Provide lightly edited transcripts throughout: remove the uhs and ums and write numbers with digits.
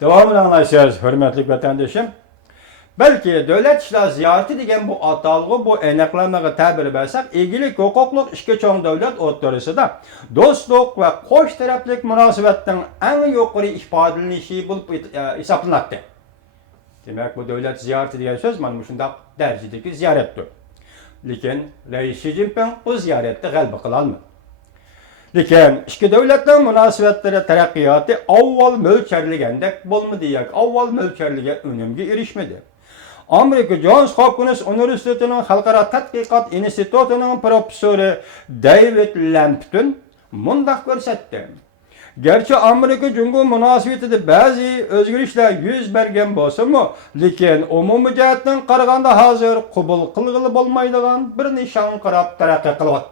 Devamını anlayışıyoruz, hürmetli vatandaşım. Belki devlet işler ziyareti degen bu atalgı, bu eneklemeye tabir etsek, ilgili hukukluk işki çoğun devlet otorisi dostluk ve koş taraflık münasibetin en yukarı ifadelenişi bulup hesaplanakta. Demek bu devlet ziyareti degen söz mana şundaq derecedeki ziyarettir. Lekin Reis Xi Jinping bu ziyarette galba kılalmadı. Lekin ikki devletning munosabatlari taraqqiyoti avval mo'ljalligandek bo'lmadi yoki avval mo'ljalliga unumga erishmadi. Amerika Johns Hopkins Universitetining Xalqaro tadqiqot institutining professori David Lampton mundaq ko'rsatdi. Gerçi Amerika Jungo munosabatida ba'zi o'zgarishlar yuz bergan bo'lsa-mu, lekin umumiy jihatdan qaraganda hozir qabul qilg'ili bo'lmaydigan bir nishon qarab taraqqiy qilyapti.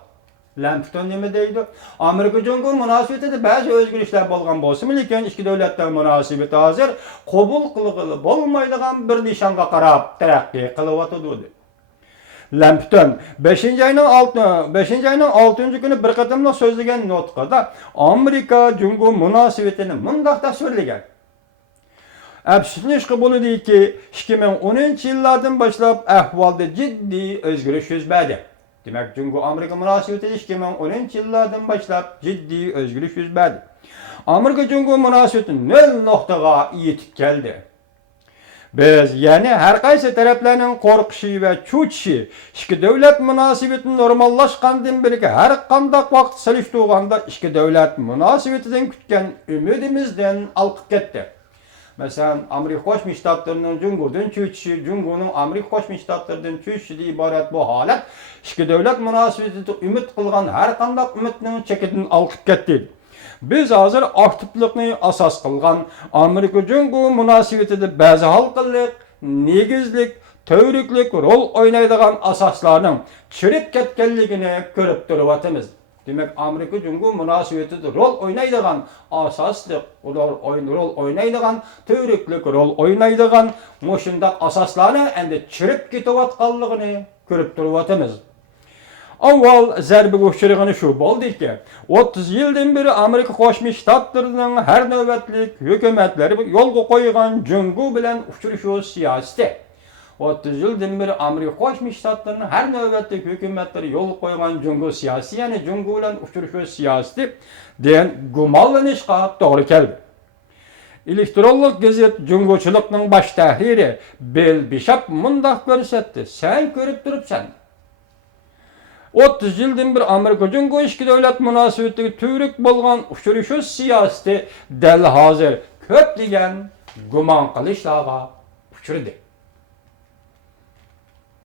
Lampton nima deydi? Amerika Jungo munosabatida ba'zi o'zgarishlar bo'lgan bo'lsa-mu, lekin ikki davlatlar munosabati hozir qabul qilg'ili bo'lmaydigan bir nishonga qarab taraqqiy qilyapti dedi. Lampton 5-ayning 6-kuni bir qatimliq so'zlagan nutqida Amerika Jungo munosabatini mundaq tasvirlagan. Afsuslanishga bo'ladiki, 2010-yillardan boshlab ahvolda jiddiy o'zgarish yuz berdi. Demak, Jungo Amerika munosabati 2010-yillardan boshlab jiddiy o'zgarish yuz berdi. Amerika Jungo munosabati 0 nuqtaga yetib keldi. Biz yani her qaysi taraflarning qo'rqishi va cho'chishi ikki davlat munosabatini normallashgandan beri har qanday vaqt solishtirganda ikki davlat munosabatidan kutgan umidimizdan alqib ketdi. Masalan, Amerika Qo'shma Shtatlarining Jungodan cho'chishi, Jungoning Amerika Qo'shma Shtatlaridan cho'chishidan iborat bu holat ikki davlat munosabatida umid qilgan har qanday umidning chekidan alqib ketdi. Biz hozir aktivlikni asos qilgan Amerika Jungo munosabatida ba'zi halqillik, negizlik, to'g'riklik rol o'ynaydigan asoslarning chirib ketganligini ko'rib turibmiz. Demak, Amerika Jungo munosabatida rol o'ynaydigan asoslik, rol o'ynaydigan, to'g'riklik rol o'ynaydigan mushundaq asoslarning endi chirib ketayotganligini ko'rib turibmiz. Avval zarbiga uchragani shu bo'ldiki, 30 yildan beri Amerika Qo'shma Shtatlarining har navbatlik hukumatlari yo'lga qo'ygan Jungo bilan uchrashuv siyosati. 30 yildan beri Amerika Qo'shma Shtatlarining har navbatlik hukumatlari yo'lga qo'ygan Jungo siyosati, ya'ni Jungo bilan uchrashuv siyosati degan gumonlanishga to'g'ri keldi. Elektronlik gazet Jungochilikning bosh tahriri Bill Bishop mundaq ko'rsatdi. Sen ko'rib turibsan. 30 yildan bir Amerika Jungo ikki davlat munosabatiga turk bo'lgan uchrashuv siyosati dal hozir ko'p degan gumon qilishlarga uchradi.